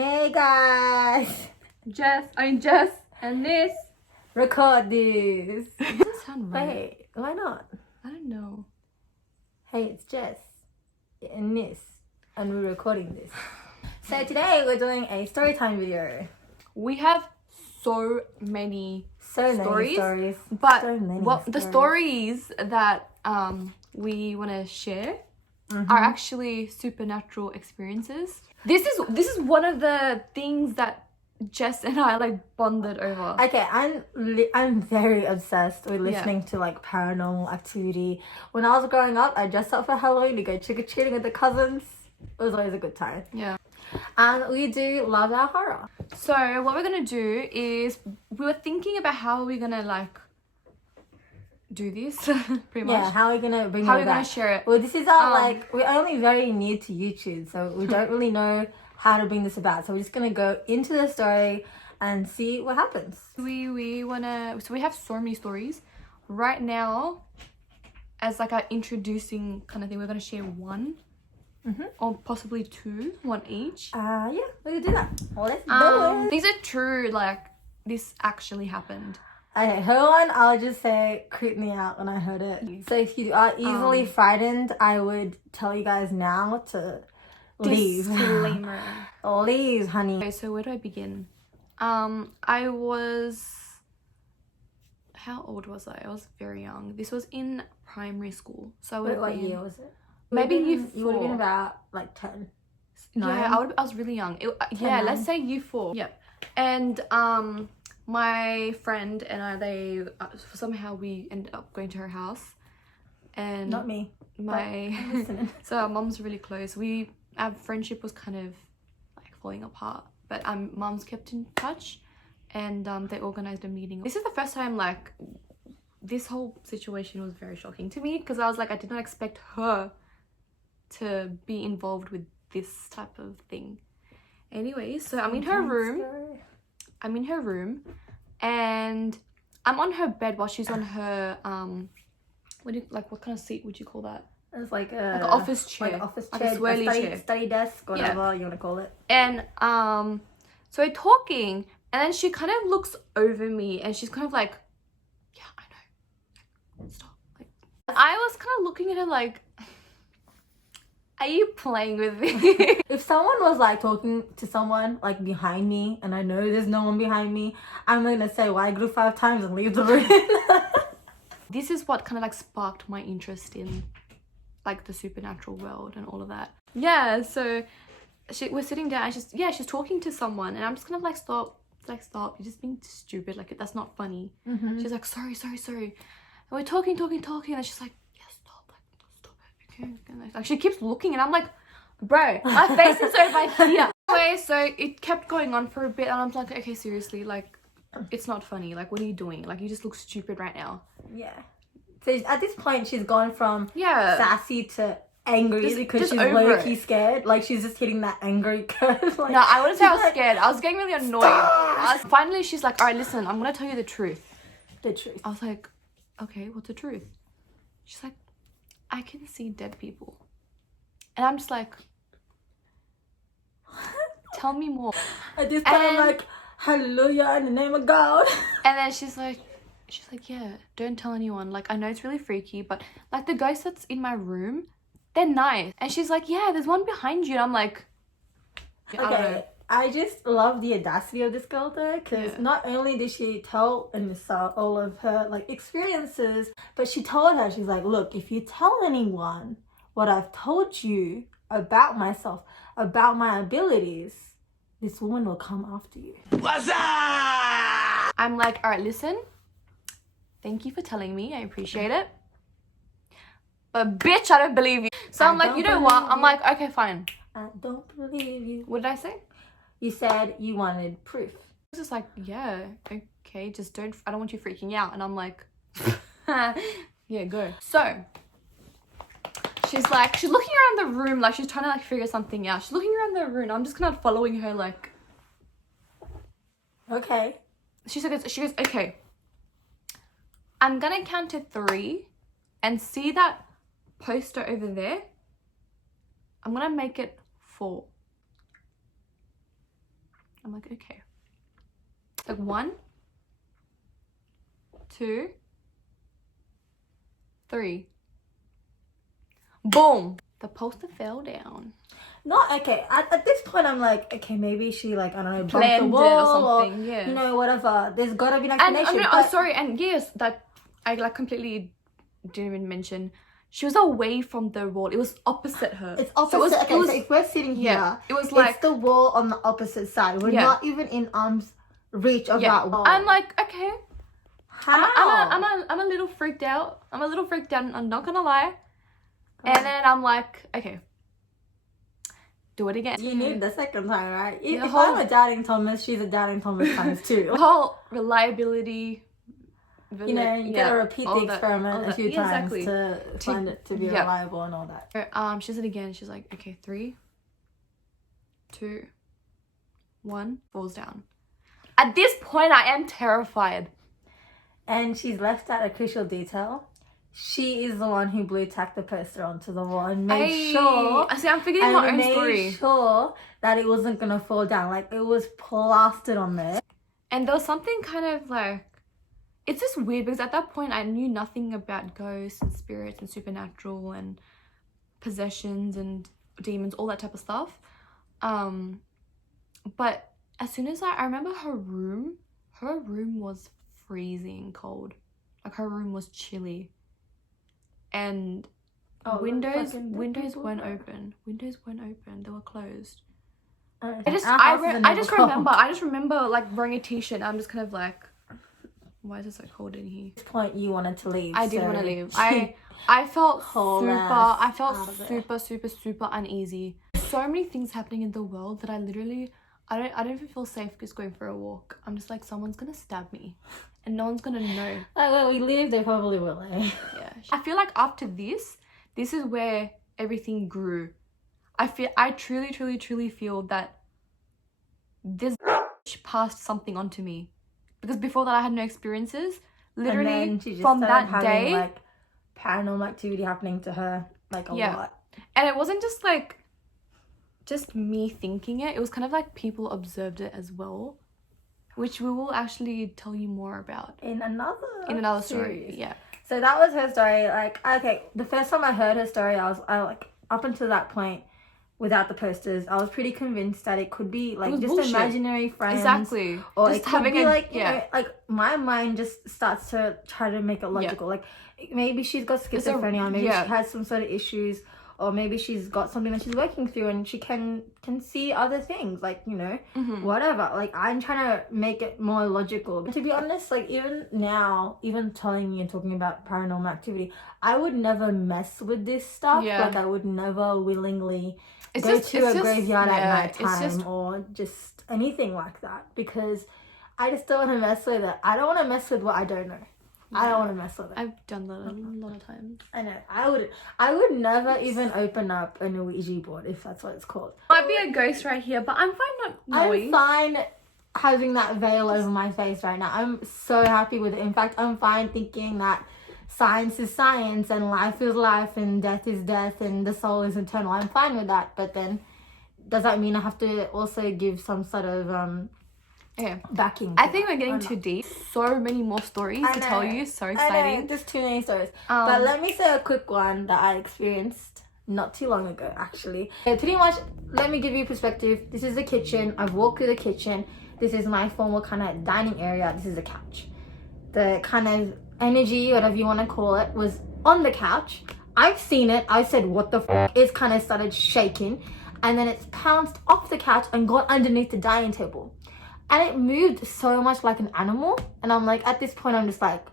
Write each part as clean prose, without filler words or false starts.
Hey guys! Jess and Niss. Record this. Doesn't sound right. Wait, why not? I don't know. Hey, it's Jess and Niss, and we're recording this. So today we're doing a story time video. We have so many stories, but the stories that we want to share are actually supernatural experiences. This is one of the things that Jess and I like bonded over. Okay, I'm very obsessed with listening to like paranormal activity. When I was growing up, I dressed up for Halloween to go trick-or-treating with the cousins. It was always a good time. Yeah. And we do love our horror. So what we're gonna do is we were thinking about how we're gonna like do this pretty much. Yeah, how are we gonna bring how it we're back? gonna share it. Well, this is our like we're only very new to YouTube, so we don't really know how to bring this about. So we're just gonna go into the story and see what happens. We wanna we have so many stories right now. As like our introducing kind of thing, we're gonna share one. Or possibly two, one each. Yeah, we can do that. Well, let's do it. These are true, like this actually happened. Okay, her one, I'll just say creeped me out when I heard it. So if you are easily frightened, I would tell you guys now to leave. Disclaimer. Leave, honey. Okay, so where do I begin? I was... How old was I? I was very young. This was in primary school. So I would have What been... year was it? Maybe you would have been 4. about like 10. Yeah, I was really young. Yeah, let's say year 4. Yeah. And my friend and I, they somehow we ended up going to her house, and Not me. so our mums really close. Our friendship was kind of like falling apart, but mums kept in touch, and they organized a meeting. This is the first time like this whole situation was very shocking to me, because I was like, I did not expect her to be involved with this type of thing. Anyway, so I'm in her room and I'm on her bed while she's on her what kind of seat would you call that? It's like an office chair, like office like chair, a swirly chair, study desk, whatever you want to call it. And so we're talking, and then she kind of looks over me and she's kind of like, yeah, I know, like, stop. Like, I was kind of looking at her like, are you playing with me? If someone was like talking to someone like behind me and I know there's no one behind me, I'm gonna say why group 5 times and leave the room. This is what kind of like sparked my interest in like the supernatural world and all of that. Yeah, so we're sitting down and she's talking to someone, and I'm just kind of like, stop, you're just being stupid, like that's not funny. She's like, sorry. And we're talking, and she's like, like she keeps looking, and I'm like, bro, my face is over here. Anyway, so it kept going on for a bit, and I'm like, okay, seriously, like it's not funny, like what are you doing? Like you just look stupid right now. Yeah. So at this point she's gone from sassy to angry because she's low-key scared. Like she's just hitting that angry curve. Like, no, I wouldn't say I was scared. I was getting really annoyed. Finally she's like, all right, listen, I'm gonna tell you the truth. The truth. I was like, okay, what's the truth? She's like, I can see dead people. And I'm just like, tell me more. At this point I'm like, hallelujah in the name of God. And then she's like, yeah, don't tell anyone. Like, I know it's really freaky, but like the ghost that's in my room, they're nice. And she's like, yeah, there's one behind you. And I'm like, okay. I just love the audacity of this girl though, because not only did she tell Anissa all of her like experiences, but she told her, she's like, look, if you tell anyone what I've told you about myself, about my abilities, this woman will come after you. What's up? I'm like, all right, listen, thank you for telling me, I appreciate it, but bitch, I don't believe you. So I'm like, you know what? I'm like, okay, fine. I don't believe you. What did I say? You said you wanted proof. I was just like, yeah, okay, just I don't want you freaking out. And I'm like, yeah, go. So she's looking around the room, like she's trying to like figure something out. She's looking around the room. I'm just kind of following her, like, okay. She goes, okay, I'm gonna count to 3 and see that poster over there. I'm gonna make it 4. I'm like, okay. Like 1, 2, 3. Boom! The poster fell down. Not okay. At this point, I'm like, okay, maybe she like, I don't know, bumped the Planned it wall or something, yeah. you know, whatever. There's gotta be an And explanation. sorry, and yes, that I like completely didn't even mention. She was away from the wall. It was opposite her. It's opposite. So if we're sitting here, it was like it's the wall on the opposite side. We're not even in arm's reach of that wall. I'm like, okay. How? I'm a little freaked out. I'm not gonna lie. And then I'm like, okay, do it again. You need the second time, right? Yeah, if I'm a doubting Thomas, she's a doubting Thomas times 2. The whole reliability. You know, you gotta repeat the experiment a few times exactly. to find it to be reliable and all that. She said again. She's like, okay, 3, 2, 1, falls down. At this point, I am terrified. And she's left out a crucial detail. She is the one who blue tacked the poster onto the wall and made sure. I see. I'm forgetting my own story. Made sure that it wasn't gonna fall down. Like it was plastered on there. And there was something kind of like, it's just weird because at that point I knew nothing about ghosts and spirits and supernatural and possessions and demons, all that type of stuff. But as soon as I remember her room was freezing cold. Like her room was chilly. And windows weren't open. Windows weren't open. They were closed. I just remember like wearing a t-shirt. I'm just kind of like, why is it so cold in here? At this point, you wanted to leave. I did want to leave. I felt super uneasy. So many things happening in the world that I don't even feel safe just going for a walk. I'm just like, someone's gonna stab me and no one's gonna know. Like when we leave, they probably will, eh? Yeah. I feel like after this is where everything grew. I truly feel that this passed something onto me. Because before that I had no experiences. Literally from that day, like paranormal activity happening to her like a lot. And it wasn't just like just me thinking it. It was kind of like people observed it as well, which we will actually tell you more about in another story. Yeah. So that was her story. Like, okay, the first time I heard her story, I like up until that point, without the posters, I was pretty convinced that it could be like just bullshit. Imaginary friends. Exactly. Or just it could be like, you know, like my mind just starts to try to make it logical. Like maybe she's got schizophrenia, maybe she has some sort of issues, or maybe she's got something that she's working through and she can see other things, like, you know, whatever. Like I'm trying to make it more logical. But to be honest, like even now, even telling you and talking about paranormal activity, I would never mess with this stuff. Like I would never willingly go to a graveyard at night time or just anything like that, because I just don't want to mess with it. I don't want to mess with what I don't know. I don't want to mess with it. I've done that a lot of times. I know. I would never even open up an Ouija board, if that's what it's called. Might be a ghost right here, but I'm fine not knowing. I'm fine having that veil over my face right now. I'm so happy with it. In fact, I'm fine thinking that science is science and life is life and death is death and the soul is eternal. I'm fine with that. But then does that mean I have to also give some sort of backing? I think we're getting too deep. So many more stories to tell you. So exciting. I know, there's too many stories. But let me say a quick one that I experienced not too long ago, actually. So pretty much, let me give you perspective. This is the kitchen. I've walked through the kitchen. This is my formal kind of dining area. This is a couch. The kind of energy, whatever you want to call it, was on the couch. I've seen it. I said, what the f***? It's kind of started shaking. And then it's pounced off the couch and got underneath the dining table. And it moved so much like an animal. And I'm like, at this point, I'm just like,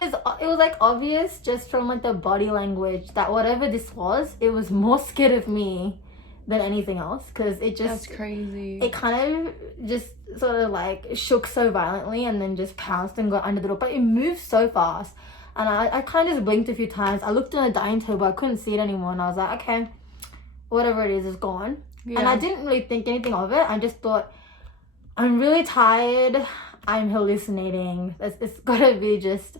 it was like obvious just from like the body language that whatever this was, it was more scared of me than anything else. Because it just... That's crazy. It kind of just sort of like shook so violently and then just pounced and got under the door. But it moved so fast. And I kind of just blinked a few times. I looked on the dining table. I couldn't see it anymore. And I was like, okay, whatever it is gone. Yeah. And I didn't really think anything of it. I just thought, I'm really tired. I'm hallucinating. It's gotta be just,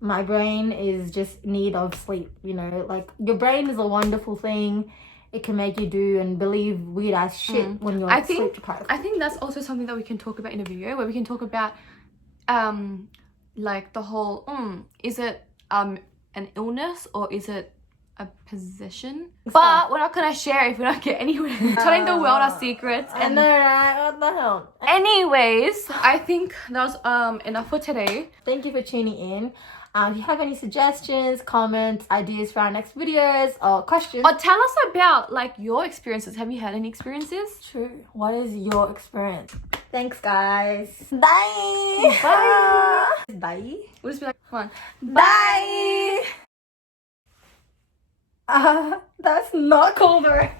my brain is just in need of sleep, you know? Like, your brain is a wonderful thing. it can make you do and believe weird ass shit when you're sleep deprived. I think that's also something that we can talk about in a video, where we can talk about like the whole is it an illness or is it a position? But we're not gonna share if we don't get anywhere. Telling the world our secrets. I know, right? What the hell? Anyways, I think that was enough for today. Thank you for tuning in. If you have any suggestions, comments, ideas for our next videos, or questions, or tell us about like your experiences. Have you had any experiences? True. What is your experience? Thanks, guys. Bye. Bye. Bye. We'll just be like, come on. Bye. That's not colder.